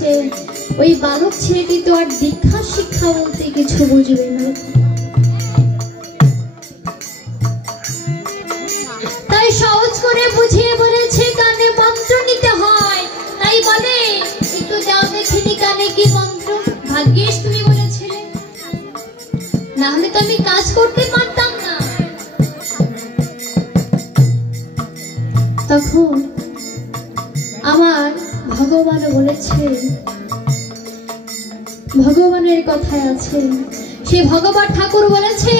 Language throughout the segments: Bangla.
বলেছে ওই বালক ছেলেটি তো আর দীক্ষা শিক্ষা বলতে কিছু বুঝবে না, তাই সহজ করে বুঝিয়ে বলেছে কানে মন্ত্র নিতে হয়। তাই বলে একটু যাও দেখিনি কানে কি মন্ত্র। ভাগ্যিস তুমি বলেছিলে, না হলে তো আমি কাজ করতে পারতাম না। তখন আমার ভগবান বলেছে, ভগবানের কথায় আছে, সে ভগবান ঠাকুর বলেছে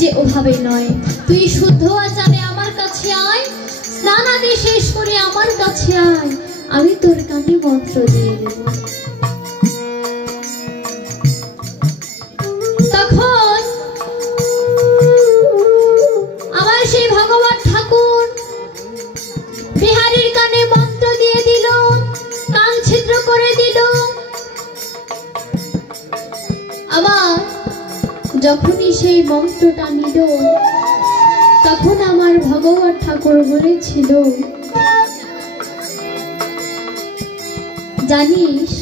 যে ওভাবে নয়, তুই শুদ্ধ আচারে আমার কাছে আয়, স্নান আদি শেষ করে আমার কাছে আয়, আমি তোর কানে মন্ত্র দিয়ে দেব। তখন আমার সেই ভগবান ঠাকুর বিহারীর কানে মন্ত্র দিয়ে দিল, কান ছিদ্র করে দিল। আবার যখনই সেই মন্ত্রটা নিল, তখন আমার ভগবান ঠাকুর বলেছিল, জানিস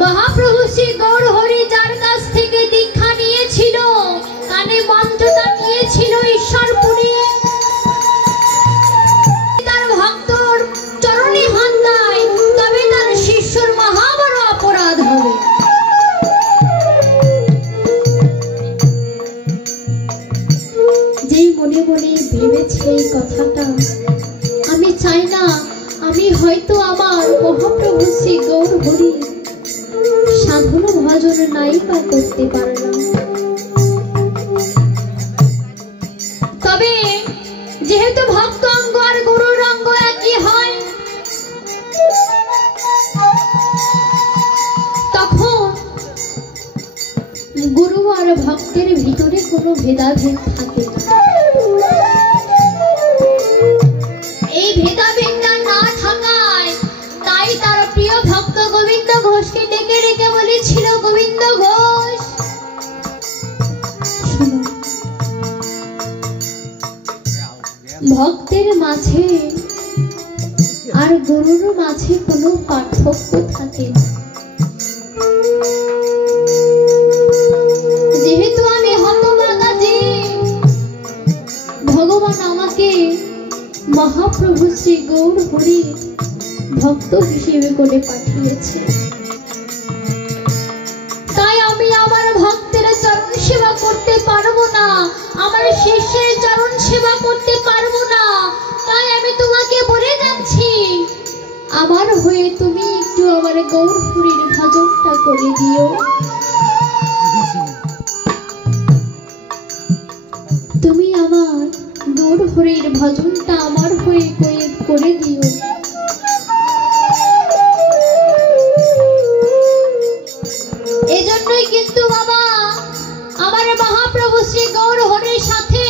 মহাপ্রভু শ্রী গৌর হরি যার কাছ থেকে দীক্ষা নিয়েছিল, কানে মন্ত্রটা নিয়েছিল ঈশ্বরপুরে, তার ভক্তর চরণে হাত দেয়, তবে তার শিষ্যর মহা বড় অপরাধ হবে। যেই মনে মনে ভেবেছে এই কথাটা, আমি চাই না আমি হয়তো আমার মহাপ্রভু শ্রী গৌর হরি সাধন ভজন নাই বা করতে পারলাম, তবে যেহেতু ভক্ত অঙ্গ আর গুরুর অঙ্গ একই হয়, তখন গুরু আর ভক্তের ভিতরে কোনো ভেদাভেদ থাকে না। এই ভেদাভেদটা না থাকায় তাই তার প্রিয় ভক্ত গোবিন্দ ঘোষকে ডেকে ডেকে বলেছিল, গোবিন্দ ঘোষ ভক্তের মাঝে আর গুরুর মাঝে কোনো পার্থক্য থাকে না। যেহেতু আমি হতভাগা যে ভগবান আমাকে মহাপ্রভু শ্রী গৌর হরি ভক্ত হিসেবে করে পাঠিয়েছে, তাই আমি আমার ভক্তের চরণ সেবা করতে পারবো না, আমার শিষ্যের চরণ সেবা করতে পারবো না। তাই আমি তোমাকে বলে যাচ্ছি, আমার হয়ে তুমি একটু আমার গৌর হরির ভজনটা করে দিও। তুমি আমার গৌর হরির ভজনটা আমার হয়ে করে দিও। এজন্যই কিন্তু বাবা আমার মহাপ্রভু শ্রী গৌর হরির সাথে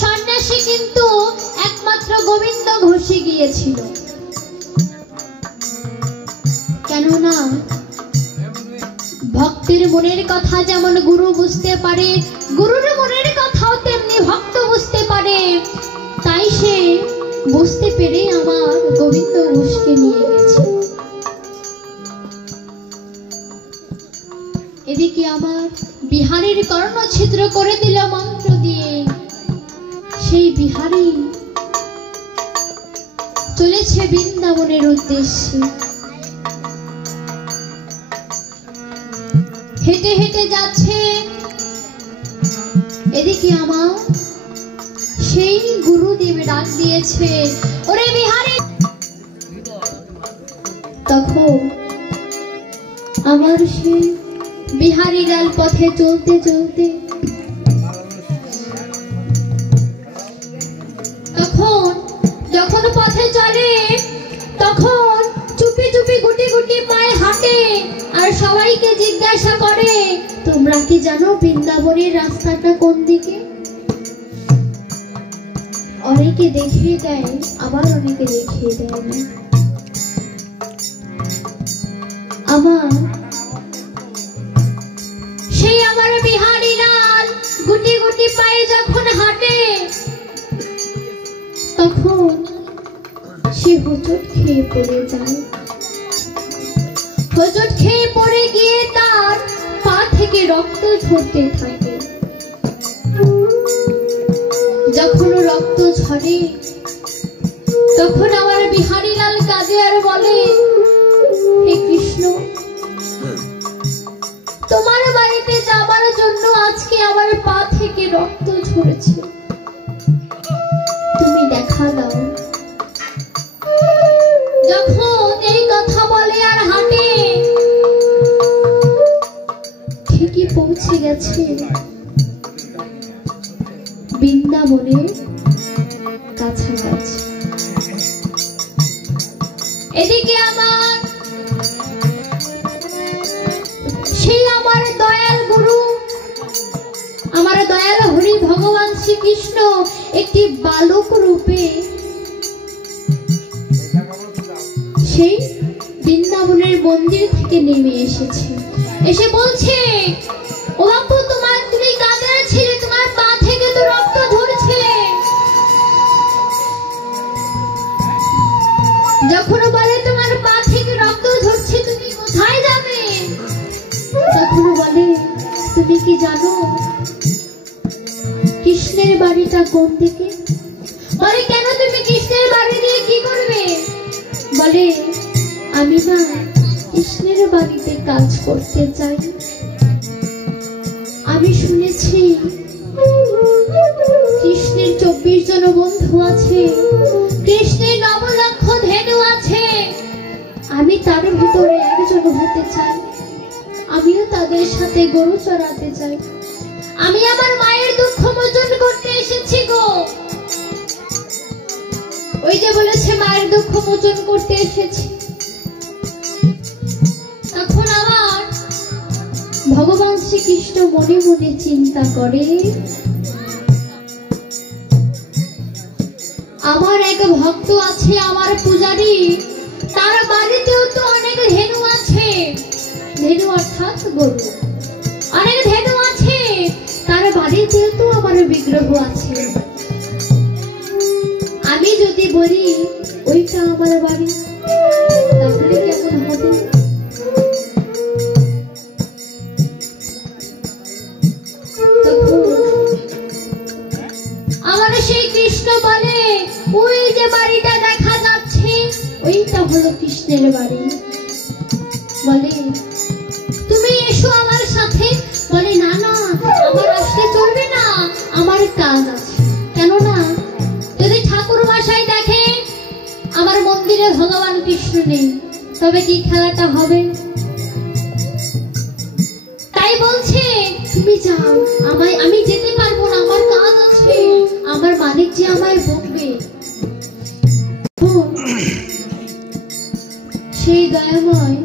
সন্ন্যাসী কিন্তু একমাত্র গোবিন্দ ঘোষে গিয়েছিল, কেননা ভক্তের মনের কথা যেমন গুরু বুঝতে পারে, গুরুর মনের কথাও তেমনি ভক্ত বুঝতে পারে, তাই সে বুঝতে পেরে আমার গোবিন্দ ঘোষকে নিয়ে গেছে। এদিকে আমার বিহারীর কর্ণ ছিদ্র করে দিল মন্ত্র দিয়ে, সেই বিহারী চলেছে বৃন্দাবনের উদ্দেশ্যে। হেঁটে হেঁটে যাচ্ছে, এদিকে আমার সেই গুরুদেব ডাক দিয়েছে, ওরে বিহারী। তখন আমার সেই বিহারী লাল পথে চলতে চলতে তখন যখন পথে চলে, তখন চুপি চুপি গুটি গুটি পায়ে হাঁটে, আর সবাইকে জিজ্ঞাসা করে, তোমরা কি জানো বৃন্দাবনের রাস্তাটা কোন দিকে? অনেকে দেখিয়ে দেয়, আবার অনেকে দেখিয়ে দেয় না। আমার সেই আমার বিহারী লাল গুটি গুটি পায়ে যখন হাঁটে, তখন সে হোঁচট খেয়ে পড়ে যায়। হোঁচট খেয়ে পড়ে গিয়ে তার পা থেকে রক্ত ঝরতে থাকে। যখন রক্ত ঝরে তখন আমার বিহারীলাল কাঁদে আর বলে, হে কৃষ্ণ, তোমার বাড়িতে যাবার জন্য আজকে আমার পা থেকে রক্ত ঝরেছে, তুমি দেখা দাও। যখন এই কথা বলে আর হাঁটে, ঠিকই পৌঁছে গেছে বৃন্দাবনের কাছাকাছি। এদিকে আমার সেই আমার দয়াল গুরু, আমার দয়াল হরি ভগবান শ্রীকৃষ্ণ একটি বালক রূপে সেই বৃন্দাবনের মন্দির থেকে নেমে এসেছে। এসে বলছে, ও বাপু, তুমি কাঁদে ছিলে, তোমার পা থেকে তো রক্ত ঝরছে। যখন বলে তোমার পা থেকে রক্ত ঝরছে, তুমি কোথায় যাবে? তখন বলে, তুমি কি জানো কৃষ্ণের বাড়িটা কোন দিকে? বলে, কেন, তুমি কৃষ্ণের বাড়ি দিয়ে কি করবে? বলে, আমি না কৃষ্ণের বাড়িতে কাজ করতে চাই। আমি শুনেছি কৃষ্ণের 24 জন বন্ধু আছে, কৃষ্ণের 9 লক্ষ ধেনু আছে, আমি তার ভিতরে একজন হতে চাই। আমিও তাদের সাথে গরু চড়াতে চাই। আমি আমার মায়ের দুঃখ মোচন করতে এসেছি গো। ওই যে বলেছে মায়ের দুঃখ মোচন করতে এসেছি। তখন আবার ভগবান শ্রীকৃষ্ণ মনে মনে চিন্তা করে, আমার এক ভক্ত আছে, আমার পূজারী, তার বাড়িতেও তো অনেক ধেনু আছে, ধেনু অর্থাৎ গরু, অনেক ধেনু আছে, তার বাড়িতেও তো আমার বিগ্রহ আছে। আমি যদি বলি ওইটা আমার বাড়ি, তাহলে কেমন হবে? আমার সেই কৃষ্ণ বলে, ওই যে বাড়িটা দেখা যাচ্ছে, ওইটা হলো কৃষ্ণের বাড়ি। বলে, তুমি এসো আমার সাথে। বলে, না না, আমার আসলে চলবে না, আমার কাজ আছে। কেননা যদি ঠাকুর মশাই দেখে আমার মন্দিরে ভগবান কৃষ্ণ নেই, তবে কি খেলাটা হবে? তাই বলছে, তুমি যাও, আমি যেতে পারবো না, আমার কাজ আছে, আমার মালিক যে আমায় বকবে। সেই দয়াময়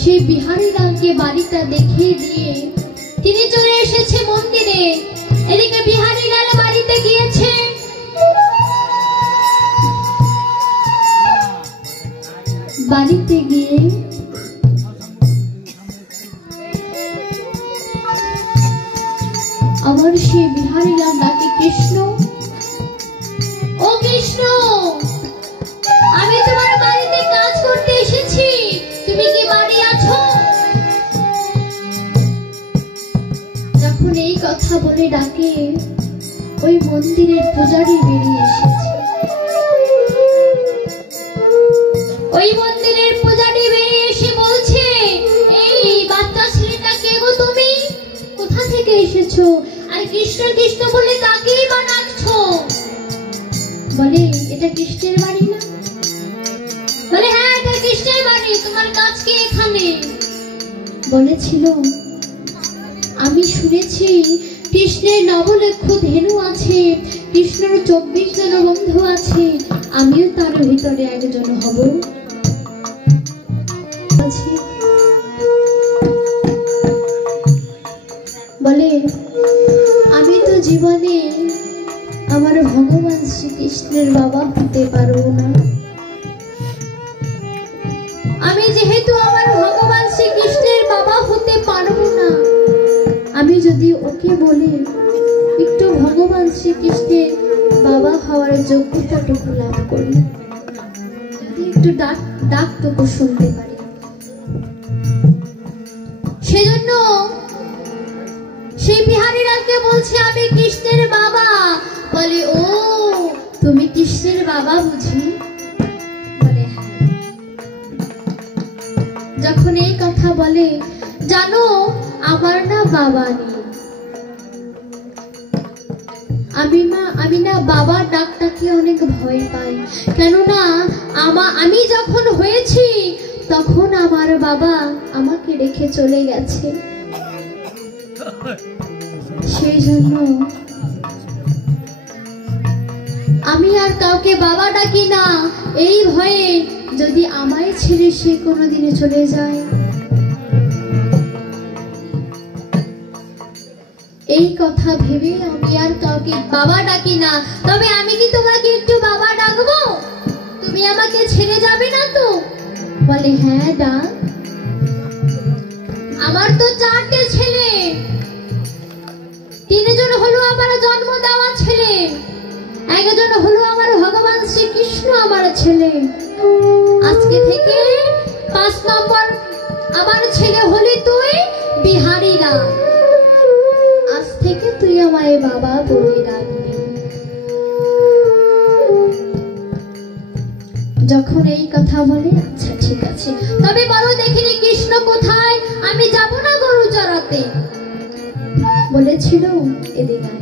সেই বিহারীলালকে বাড়িটা দেখিয়ে দিয়ে তিনি চলে এসেছে মন্দিরে। এদিকে বিহারীলাল বাড়িতে গিয়েছে। বাড়িতে গিয়ে আমার সেই বিহারীলাল ডাকে, কৃষ্ণ, ও কৃষ্ণ, আমি তোমার বাড়িতে কাজ করতে এসেছি, তুমি কি বাড়ি আছো? যখন এই কথা বলে ডাকে, ওই মন্দিরের পূজারী বেরিয়ে এসেছে। ওই মন্দিরের পূজারী বেরিয়ে এসে বলছে, এই বাচ্চা ছেলেটা কে গো তুমি? কোথা থেকে এসেছো? আর কৃষ্ণ কৃষ্ণ বলে কাকেই বা ডাকছো? বলে, এটা কৃষ্ণের বাড়ি না? বলে, হ্যাঁ, এটা কৃষ্ণের বাড়ি। তোমার কাজ কি এখানে? বলেছিল, আমি শুনেছি কৃষ্ণের 9 লক্ষ ধেনু আছে, কৃষ্ণের 24 জন বন্ধু আছে, আমিও তার ভিতরে একজন হব। বলে, আমি তো জীবনে আমার ভগবান শ্রীকৃষ্ণের বাবা হতে পারবো না। আমি যেহেতু আমার ভগবান শ্রীকৃষ্ণের বাবা হতে পারবো না, আমি যদি ওকে বলে একটু ভগবান শ্রীকৃষ্ণের বাবা হওয়ার যোগ্যতাটুকু লাভ করি, যদি একটু একটু ডাকটুকু শুনতে পারি। সেজন্য সেই বিহারীলালকে বলছে আমি কৃষ্ণের বাবা। বলে ও তুমি কৃষ্ণের বাবা বুঝি? বলে হ্যাঁ। যখন এই কথা বলে, জানো আমার না বাবা নেই, আমি না বাবার ডাকটাকে অনেক ভয় পাই, কেননা আমি যখন হয়েছি তখন আমার বাবা আমাকে রেখে চলে গেছে। সেই জন্য আমি আর কাউকে বাবা ডাকি না, এই ভয়ে যদি আমায় ছেড়ে সে কোনোদিনে চলে যায়। এই কথা ভেবে আমি আর কাউকে বাবা ডাকি না। তবে আমি কি তোমাকে একটু বাবা ডাকবো? তুমি আমাকে ছেড়ে যাবে না তো? বলে হ্যাঁ ডাক। আমার তো 4টে ছেলে, 3জন হলো আমার জন্ম দেওয়া ছেলে, একজন হলো আমার ভগবান শ্রীকৃষ্ণ আমার ছেলে। আজকে থেকে 5 নম্বর আমার ছেলে হলি তুই বিহারীলাল। আজ থেকে তুই আমায় বাবা বলে ডাকবি। যখন এই কথা বলে, আচ্ছা ঠিক আছে, তবে বলো দেখিনি কৃষ্ণ কোথায়? আমি যাব না গরু চড়াতে। বলেছিল এদিকে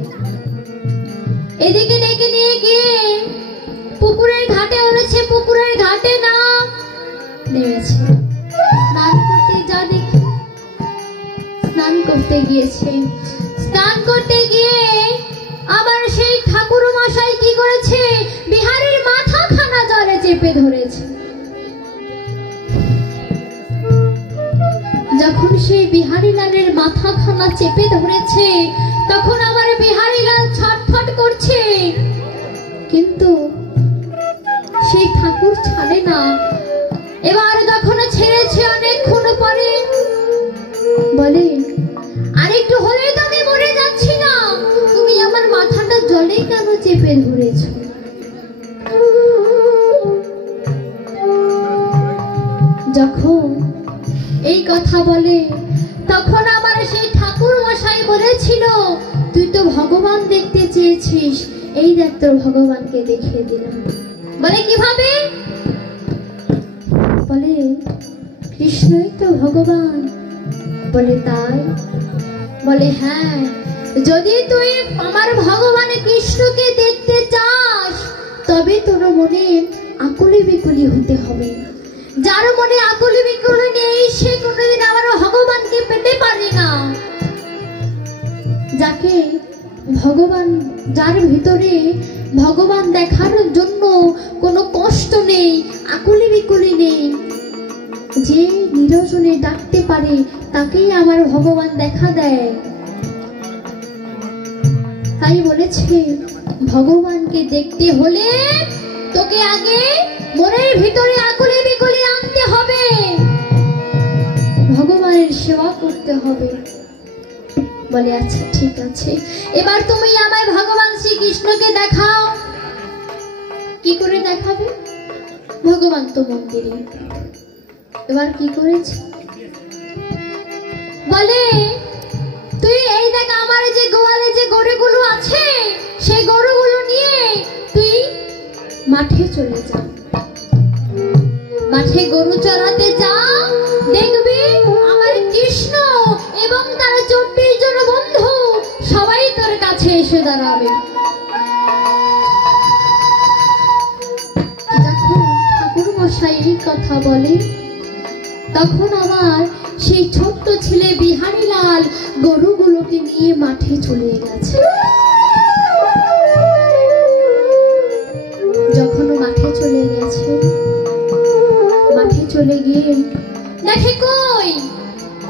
এদিকে ডেকে নিয়ে গিয়ে পুকুরের ঘাটে এনেছে। পুকুরের ঘাটে না নেমেছে, স্নান করতে যা দেখি। স্নান করতে গিয়েছে, স্নান করতে গিয়ে আবার সেই ঠাকুর মশাই কি করেছে? বিহারীর মাথা খানা জলে চেপে ধরেছে। যখন সেই বিহারীলালের মাথা খানা চেপে ধরেছে, তখন আমার বিহারীলাল ছটফট করছে, কিন্তু সেই ঠাকুর ছাড়ে না। এবার যখন ছেড়েছে অনেকক্ষণ পরে বলে, আরেকটু হলেই তো আমি মরে যাচ্ছি না, তুমি আমার মাথাটা জলে কেন চেপে ধরেছ? যখন এই কথা বলে, তখন আমার সেই ঠাকুর মশাই বলেছিল, তুই তো ভগবান দেখতে চেয়েছিস, এই দেখ তোর ভগবানকে দেখিয়ে দিলাম। বলে কিভাবে? বলে কৃষ্ণই তো ভগবান। বলে তাই? বলে হ্যাঁ, যদি তুই আমার ভগবান কৃষ্ণকে দেখতে চাস তবে তোর মনে আকুলি বিকুলি হতে হবে। যার মনে আকুলি বিকুলি নেই সে কোনোদিন আমার ভগবানকে পেতে পারে না। যাকে ভগবান, যার ভিতরে ভগবান দেখার জন্য কোনো কষ্ট নেই, আকুলি বিকুলি নেই, যে নিরজনে ডাকতে পারে তাকেই আমার ভগবান দেখা দেয়। তাই বলেছে ভগবানকে দেখতে হলে তোকে আগে মনের ভিতরে আকুলি বিকুলি আনতে হবে, ভগবানের সেবা করতে হবে। বলে আচ্ছা ঠিক আছে, এবার তুমি আমায় ভগবান শ্রীকৃষ্ণকে দেখাও। কি করে দেখাবে? ভগবান তো মন্দিরে। এবার কি করেছে? বলে তুই এই দেখ আমার যে গোয়ালে যে গরুগুলো আছে, সেই গরুগুলো নিয়ে তুই মাঠে চলে যা, মাঠে গরু চড়াতে যা, দেখবি আমার কৃষ্ণ এবং তার 24 জন বন্ধু সবাই তোর কাছে এসে দাঁড়াবে। যখন ঠাকুর মশাই এই কথা বলে, তখন আমার সেই ছোট্ট ছেলে বিহারীলাল গরুগুলোকে নিয়ে মাঠে চলে গেছে। যখন মাঠে চলে গেছে, মাঠে চলে গিয়ে দেখে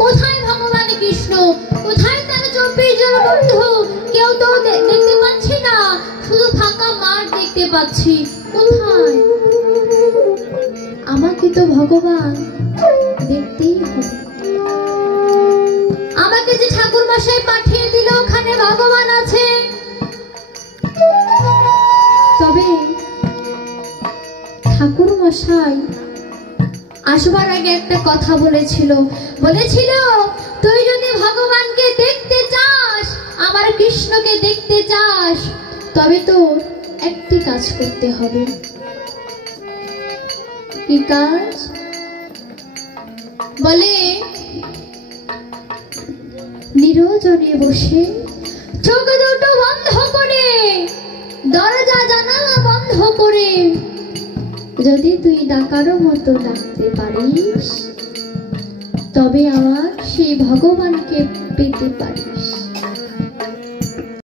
কোথায় ভগবান কৃষ্ণ, কোথায় তার 24 জন বন্ধু, কেউ তো দেখতে পাচ্ছি না, শুধু ফাঁকা মাঠ দেখতে পাচ্ছি। কোথায়? আমাকে তো ভগবান দেখতেই হবে। আমাকে যে ঠাকুর মশাই পাঠিয়ে দিল ওখানে ভগবান আছে। তবে ঠাকুর মশাই আসবার আগে একটা কথা বলেছিল, তুই যদি ভগবানকে দেখতে চাস, আমার কৃষ্ণকে দেখতে চাস, তবে তোর একটি কাজ করতে হবে। কি কাজ? বলে, নিরজনে বসে চোখ দুটো বন্ধ করে, দরজা জানালা বন্ধ করে যদি তুই ডাকারও মতো ডাকতে পারিস, তবে আমার সেই ভগবানকে পেতে পারিস।